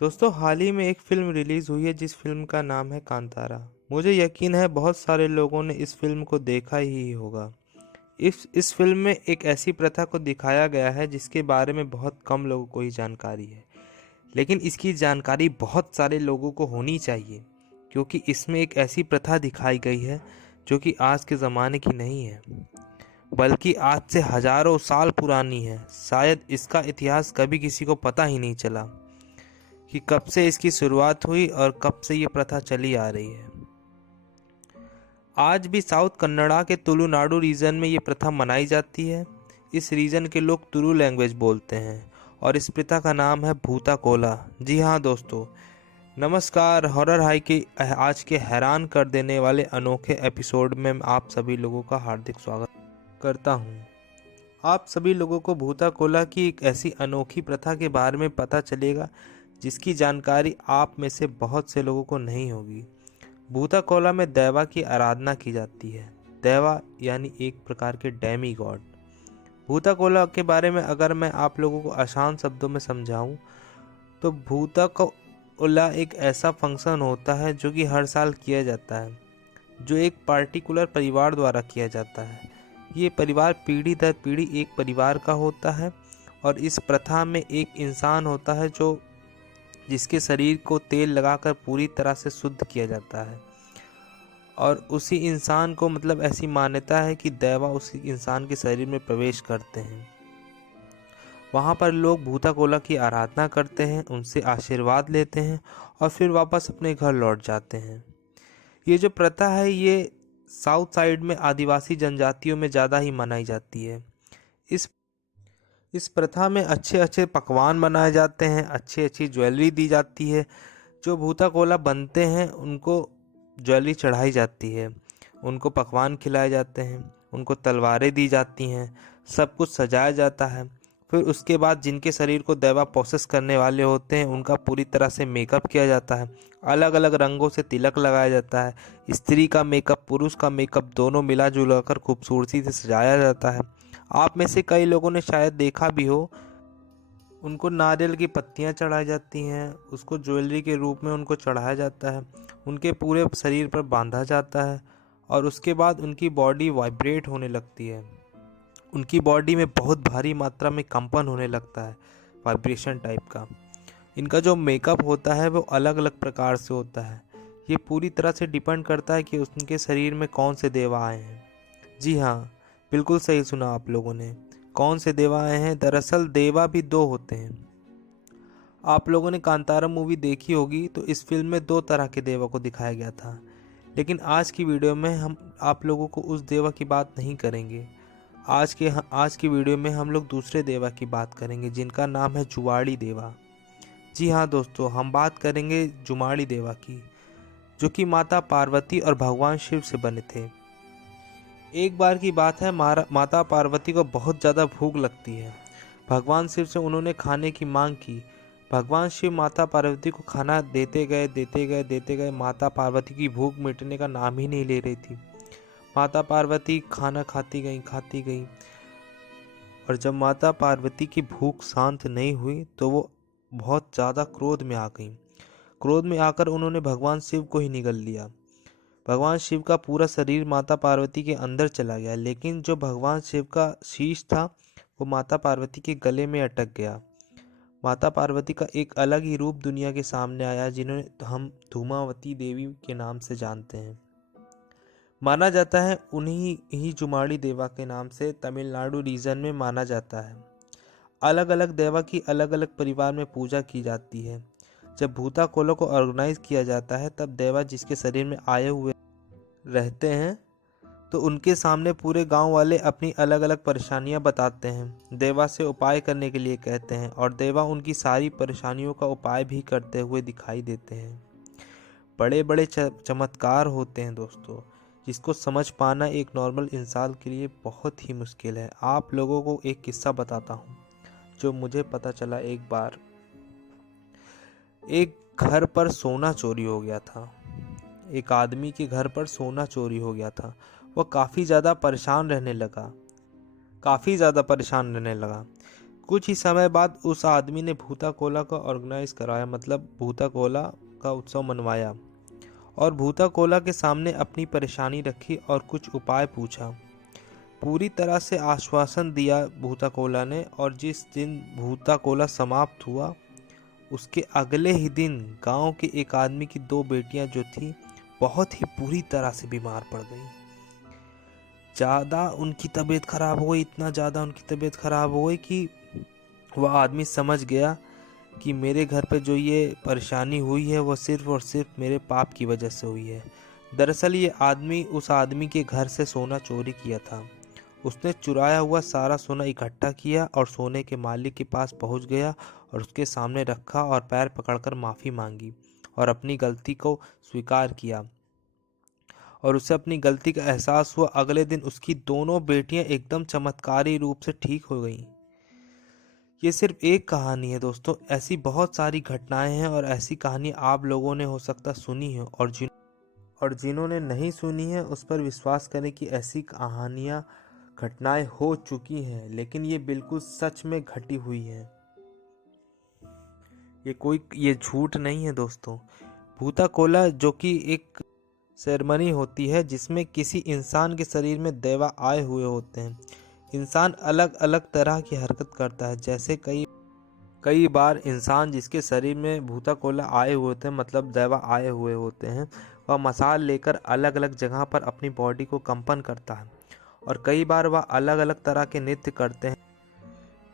दोस्तों, हाल ही में एक फ़िल्म रिलीज़ हुई है जिस फ़िल्म का नाम है कांतारा। मुझे यकीन है बहुत सारे लोगों ने इस फ़िल्म को देखा ही होगा। इस फ़िल्म में एक ऐसी प्रथा को दिखाया गया है जिसके बारे में बहुत कम लोगों को ही जानकारी है। लेकिन इसकी जानकारी बहुत सारे लोगों को होनी चाहिए, क्योंकि इसमें एक ऐसी प्रथा दिखाई गई है जो कि आज के ज़माने की नहीं है, बल्कि आज से हज़ारों साल पुरानी है। शायद इसका इतिहास कभी किसी को पता ही नहीं चला कि कब से इसकी शुरुआत हुई और कब से ये प्रथा चली आ रही है। आज भी साउथ कन्नड़ा के तुलुनाडु रीजन में ये प्रथा मनाई जाती है। इस रीजन के लोग तुलु लैंग्वेज बोलते हैं और इस प्रथा का नाम है भूता कोला। जी हाँ दोस्तों, नमस्कार। हॉरर हाई के आज के हैरान कर देने वाले अनोखे एपिसोड में आप सभी लोगों का हार्दिक स्वागत करता हूँ। आप सभी लोगों को भूता कोला की एक ऐसी अनोखी प्रथा के बारे में पता चलेगा जिसकी जानकारी आप में से बहुत से लोगों को नहीं होगी। भूता कोला में देवा की आराधना की जाती है। देवा यानी एक प्रकार के डेमी गॉड। भूता कोला के बारे में अगर मैं आप लोगों को आसान शब्दों में समझाऊं तो भूता कोला एक ऐसा फंक्शन होता है जो कि हर साल किया जाता है, जो एक पार्टिकुलर परिवार द्वारा किया जाता है। ये परिवार पीढ़ी दर पीढ़ी एक परिवार का होता है और इस प्रथा में एक इंसान होता है जो जिसके शरीर को तेल लगाकर पूरी तरह से शुद्ध किया जाता है और उसी इंसान को ऐसी मान्यता है कि देवा उसी इंसान के शरीर में प्रवेश करते हैं। वहाँ पर लोग भूता कोला की आराधना करते हैं, उनसे आशीर्वाद लेते हैं और फिर वापस अपने घर लौट जाते हैं। ये जो प्रथा है ये साउथ साइड में आदिवासी जनजातियों में ज़्यादा ही मनाई जाती है। इस इस प्रथा में अच्छे अच्छे पकवान बनाए जाते हैं, अच्छी अच्छी ज्वेलरी दी जाती है। जो भूता कोला बनते हैं उनको ज्वेलरी चढ़ाई जाती है, उनको पकवान खिलाए जाते हैं, उनको तलवारें दी जाती हैं, सब कुछ सजाया जाता है। फिर उसके बाद जिनके शरीर को देवा प्रोसेस करने वाले होते हैं उनका पूरी तरह से मेकअप किया जाता है। अलग अलग रंगों से तिलक लगाया जाता है। स्त्री का मेकअप, पुरुष का मेकअप दोनों मिला जुला कर खूबसूरती से सजाया जाता है। आप में से कई लोगों ने शायद देखा भी हो, उनको नारियल की पत्तियां चढ़ाई जाती हैं, उसको ज्वेलरी के रूप में उनको चढ़ाया जाता है, उनके पूरे शरीर पर बांधा जाता है और उसके बाद उनकी बॉडी वाइब्रेट होने लगती है। उनकी बॉडी में बहुत भारी मात्रा में कंपन होने लगता है, वाइब्रेशन टाइप का। इनका जो मेकअप होता है वो अलग अलग प्रकार से होता है। ये पूरी तरह से डिपेंड करता है कि उनके शरीर में कौन से देवा आए हैं। जी हाँ, बिल्कुल सही सुना आप लोगों ने। कौन से देवा आए हैं? दरअसल देवा भी दो होते हैं। आप लोगों ने कांतारा मूवी देखी होगी तो इस फिल्म में दो तरह के देवा को दिखाया गया था, लेकिन आज की वीडियो में हम आप लोगों को उस देवा की बात नहीं करेंगे। आज की वीडियो में हम लोग दूसरे देवा की बात करेंगे जिनका नाम है जुवाड़ी देवा। जी हाँ दोस्तों, हम बात करेंगे जुमाड़ी देवा की, जो कि माता पार्वती और भगवान शिव से बने थे। एक बार की बात है, माता पार्वती को बहुत ज़्यादा भूख लगती है। भगवान शिव से उन्होंने खाने की मांग की। भगवान शिव माता पार्वती को खाना देते गए। माता पार्वती की भूख मिटने का नाम ही नहीं ले रही थी। माता पार्वती खाना खाती गई और जब माता पार्वती की भूख शांत नहीं हुई तो वो बहुत ज़्यादा क्रोध में आ गई। क्रोध में आकर उन्होंने भगवान शिव को ही निगल लिया। भगवान शिव का पूरा शरीर माता पार्वती के अंदर चला गया, लेकिन जो भगवान शिव का शीश था वो माता पार्वती के गले में अटक गया। माता पार्वती का एक अलग ही रूप दुनिया के सामने आया, जिन्हें हम धूमावती देवी के नाम से जानते हैं। माना जाता है उन्हीं ही जुमाड़ी देवा के नाम से तमिलनाडु रीजन में माना जाता है। अलग अलग देवा की अलग अलग परिवार में पूजा की जाती है। जब भूता कोला को ऑर्गेनाइज किया जाता है तब देवा जिसके शरीर में आए हुए रहते हैं तो उनके सामने पूरे गांव वाले अपनी अलग अलग परेशानियां बताते हैं, देवा से उपाय करने के लिए कहते हैं और देवा उनकी सारी परेशानियों का उपाय भी करते हुए दिखाई देते हैं। बड़े बड़े चमत्कार होते हैं दोस्तों, जिसको समझ पाना एक नॉर्मल इंसान के लिए बहुत ही मुश्किल है। आप लोगों को एक किस्सा बताता हूँ जो मुझे पता चला। एक बार एक घर पर सोना चोरी हो गया था। एक आदमी के घर पर सोना चोरी हो गया था। वह काफ़ी ज़्यादा परेशान रहने लगा। कुछ ही समय बाद उस आदमी ने भूता कोला का ऑर्गेनाइज कराया, मतलब भूता कोला का उत्सव मनवाया और भूता कोला के सामने अपनी परेशानी रखी और कुछ उपाय पूछा। पूरी तरह से आश्वासन दिया भूता कोला ने, और जिस दिन भूता कोला समाप्त हुआ उसके अगले ही दिन गांव के एक आदमी की 2 बेटियां जो थी बहुत ही बुरी तरह से बीमार पड़ गई। ज़्यादा उनकी तबीयत खराब हो गई, इतना ज़्यादा उनकी तबीयत खराब हो गई कि वह आदमी समझ गया कि मेरे घर पे जो ये परेशानी हुई है वह सिर्फ और सिर्फ मेरे पाप की वजह से हुई है। दरअसल ये आदमी उस आदमी के घर से सोना चोरी किया था। उसने चुराया हुआ सारा सोना इकट्ठा किया और सोने के मालिक के पास पहुंच गया और उसके सामने रखा और पैर पकड़कर माफ़ी मांगी और अपनी गलती को स्वीकार किया, और उसे अपनी गलती का एहसास हुआ। अगले दिन उसकी दोनों बेटियां एकदम चमत्कारी रूप से ठीक हो गईं। ये सिर्फ एक कहानी है दोस्तों, ऐसी बहुत सारी घटनाएं हैं और ऐसी कहानी आप लोगों ने हो सकता सुनी हो, और जिन्होंने नहीं सुनी है उस पर विश्वास करें कि ऐसी कहानियां घटनाएं हो चुकी हैं, लेकिन ये बिल्कुल सच में घटी हुई हैं। ये झूठ नहीं है दोस्तों। भूता कोला जो कि एक सेरेमनी होती है जिसमें किसी इंसान के शरीर में देवा आए हुए होते हैं। इंसान अलग अलग तरह की हरकत करता है, जैसे कई बार इंसान जिसके शरीर में भूता कोला आए हुए होते हैं, मतलब देवा आए हुए होते हैं, वह मसाल लेकर अलग अलग जगह पर अपनी बॉडी को कंपन करता है और कई बार वह अलग अलग तरह के नृत्य करते हैं।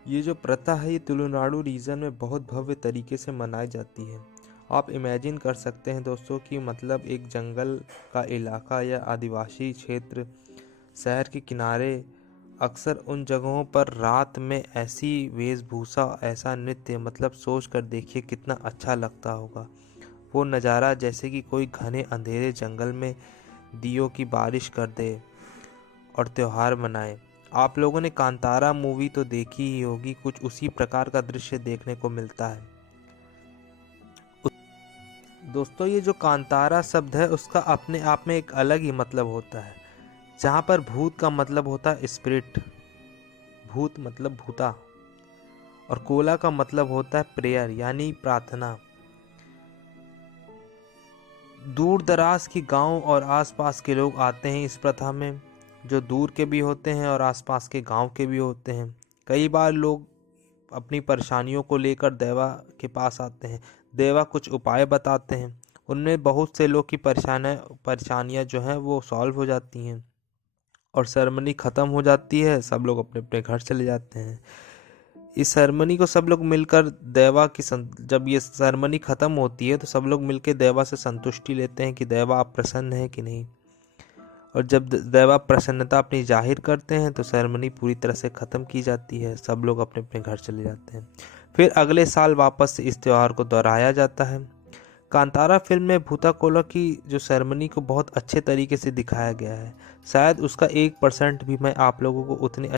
ये जो प्रथा है ये तुलुनाडु रीजन में बहुत भव्य तरीके से मनाई जाती है। आप इमेजिन कर सकते हैं दोस्तों कि मतलब एक जंगल का इलाका या आदिवासी क्षेत्र, शहर के किनारे, अक्सर उन जगहों पर रात में ऐसी वेशभूषा, ऐसा नृत्य, मतलब सोच कर देखिए कितना अच्छा लगता होगा वो नज़ारा, जैसे कि कोई घने अंधेरे जंगल में दियों की बारिश कर दे और त्योहार मनाए। आप लोगों ने कांतारा मूवी तो देखी ही होगी, कुछ उसी प्रकार का दृश्य देखने को मिलता है। दोस्तों ये जो कांतारा शब्द है उसका अपने आप में एक अलग ही मतलब होता है। जहाँ पर भूत का मतलब होता है स्पिरिट, भूत मतलब भूता, और कोला का मतलब होता है प्रेयर यानी प्रार्थना। दूर दराज के गांव और आसपास के लोग आते हैं इस प्रथा में, जो दूर के भी होते हैं और आसपास के गांव के भी होते हैं। कई बार लोग अपनी परेशानियों को लेकर देवा के पास आते हैं। देवा कुछ उपाय बताते हैं, उनमें बहुत से लोग की परेशानियां जो हैं वो सॉल्व हो जाती हैं और सेरेमनी ख़त्म हो जाती है, सब लोग अपने अपने घर चले जाते हैं। इस सेरेमनी को सब लोग मिलकर जब ये सेरेमनी ख़त्म होती है तो सब लोग मिलकर देवा से संतुष्टि लेते हैं कि देवा आप प्रसन्न हैं कि नहीं, और जब देवा प्रसन्नता अपनी जाहिर करते हैं तो सेरेमनी पूरी तरह से ख़त्म की जाती है, सब लोग अपने अपने घर चले जाते हैं। फिर अगले साल वापस से इस त्यौहार को दोहराया जाता है। कांतारा फिल्म में भूता कोला की जो सेरेमनी को बहुत अच्छे तरीके से दिखाया गया है। शायद उसका 1% भी मैं आप लोगों को उतने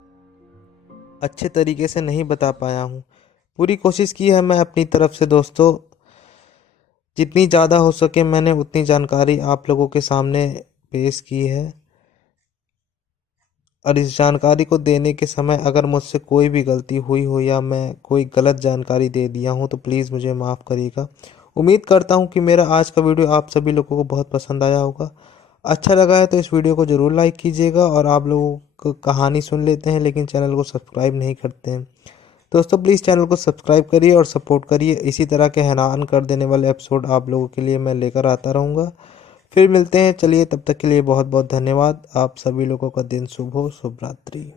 अच्छे तरीके से नहीं बता पाया हूँ। पूरी कोशिश की है मैं अपनी तरफ से दोस्तों, जितनी ज़्यादा हो सके मैंने उतनी जानकारी आप लोगों के सामने पेश की है, और इस जानकारी को देने के समय अगर मुझसे कोई भी गलती हुई हो या मैं कोई गलत जानकारी दे दिया हूँ तो प्लीज़ मुझे माफ़ करिएगा। उम्मीद करता हूँ कि मेरा आज का वीडियो आप सभी लोगों को बहुत पसंद आया होगा। अच्छा लगा है तो इस वीडियो को ज़रूर लाइक कीजिएगा, और आप लोगों को कहानी सुन लेते हैं लेकिन चैनल को सब्सक्राइब नहीं करते हैं दोस्तों, प्लीज़ चैनल को सब्सक्राइब करिए और सपोर्ट करिए। इसी तरह के हैरान कर देने वाले एपिसोड आप लोगों के लिए मैं लेकर आता रहूँगा। फिर मिलते हैं, चलिए तब तक के लिए बहुत बहुत धन्यवाद। आप सभी लोगों का दिन शुभ हो, शुभ रात्रि।